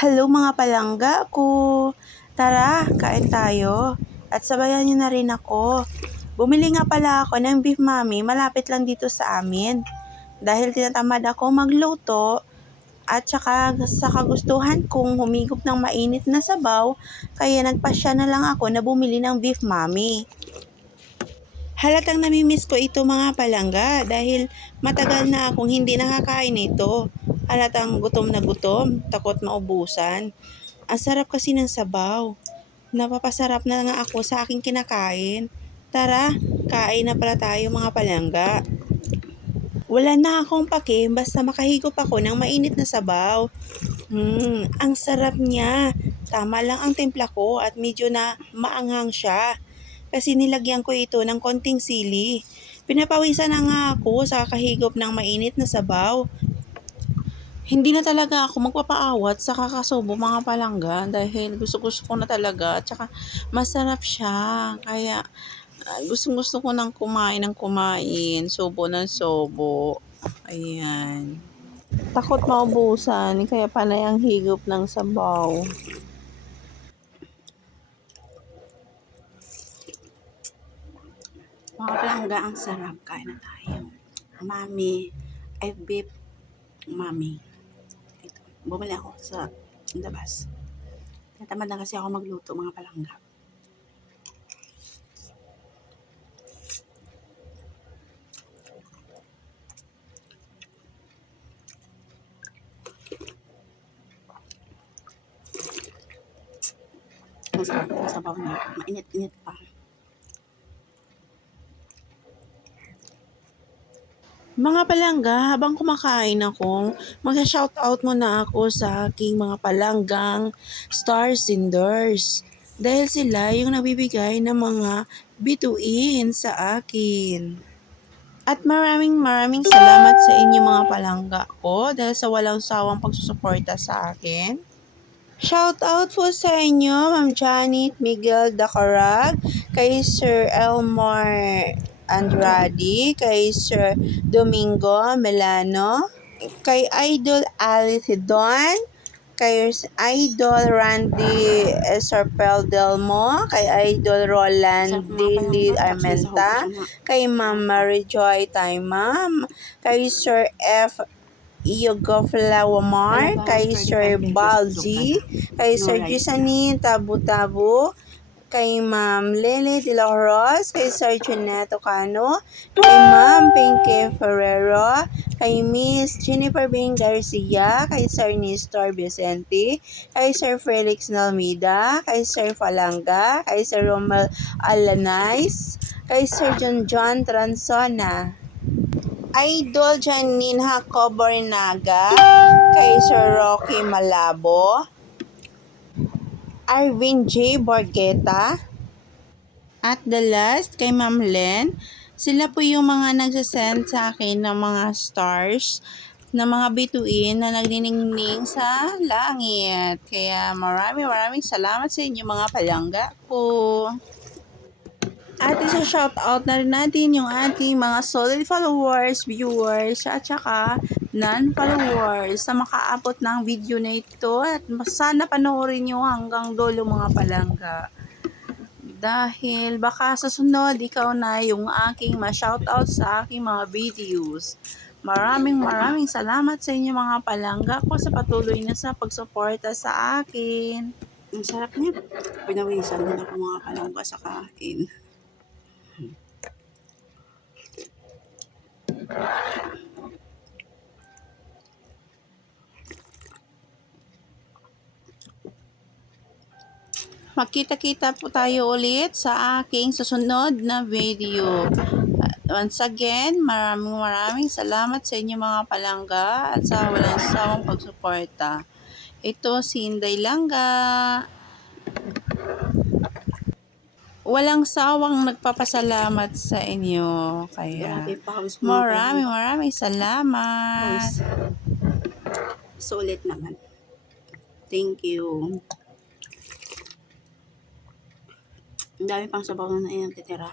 Hello mga palangga ko! Tara, kain tayo. At sabayan niyo na rin ako. Bumili nga pala ako ng beef mami malapit lang dito sa amin. Dahil tinatamad ako magluto at saka sa kagustuhan kong humigop ng mainit na sabaw, kaya nagpasya na lang ako na bumili ng beef mami. Halatang namimiss ko ito mga palangga dahil matagal na akong hindi nakakain ito. Halatang gutom na gutom, takot maubusan. Ang sarap kasi ng sabaw. Napapasarap na nga ako sa aking kinakain. Tara, kain na pala tayo mga palangga. Wala na akong pake basta makahigop ako ng mainit na sabaw. Ang sarap niya. Tama lang ang timpla ko at medyo na maanghang siya. Kasi nilagyan ko ito ng konting sili. Pinapawisan na nga ako sa kakahigop ng mainit na sabaw. Hindi na talaga ako magpapaawat sa kakasubo mga palangga dahil gusto-gusto ko na talaga at saka masarap siya. Kaya gustong-gusto ko nang kumain ng kumain, subo ng subo. Ayan. Takot maubusan kaya panay ang higop ng sabaw. Mga palangga, ang sarap. Kain na tayo. Mami, beef mami. Ito. Bumili ako sa labas. Natamad na kasi ako magluto mga palangga. Ang sarap ng sabaw niya. Mainit-init pa. Mga palangga, habang kumakain ako, mag-shoutout muna ako sa aking mga palanggang star senders. Dahil sila yung nabibigay ng mga bituin sa akin. At maraming salamat sa inyo mga palangga ko dahil sa walang sawang pagsusuporta sa akin. Shoutout po sa inyo, Ma'am Janet Miguel Dacarag, kay Sir Elmar Andrade, kay Sir Domingo Melano, kay Idol Alice Don, kay Idol Randy Sarpel Delmo, kay Idol Roland Dili Armenta, kay Ma'am Marijoy Taima, kay Sir F. Iogofla Wamar, kay Sir Balzi, kay Sir Gisani Tabu-Tabu, kay Ma'am Lele de la Roz, kay Sir Juneto Cano, kay Ma'am Pinky Ferrero, kay Miss Jennifer Bing Garcia, kay Sir Nestor Vicente, kay Sir Felix Nalmida, kay Sir Falanga, kay Sir Romel Alanais, kay Sir John Transona, Idol Janine Hacobarnaga, kay Sir Rocky Malabo, Arvin J. Borgeta, at the last kay Ma'am Len. Sila po yung mga nagsasend sa akin ng mga stars na mga bituin na nagniningning sa langit. Kaya maraming salamat sa inyo mga palangga po. At isa-shoutout na rin natin yung ating mga solid followers, viewers, at saka non-followers sa makaabot ng video na ito. At sana panoorin nyo hanggang dulo mga palangga. Dahil baka sa sunod, ikaw na yung aking ma-shoutout sa aking mga videos. Maraming salamat sa inyo mga palangga ko sa patuloy na sa pagsuporta sa akin. Ang sarap niya. Pinawisan din ako mga palangga sa kain. Magkita-kita po tayo ulit sa aking susunod na video. Once again, maraming salamat sa inyo mga palangga at sa walang sawang pagsuporta. Ito si Inday Langga. Walang sawang nagpapasalamat sa inyo. Kaya maraming salamat. Sulit naman. Thank you. Ang dami pang sabaw na natitira.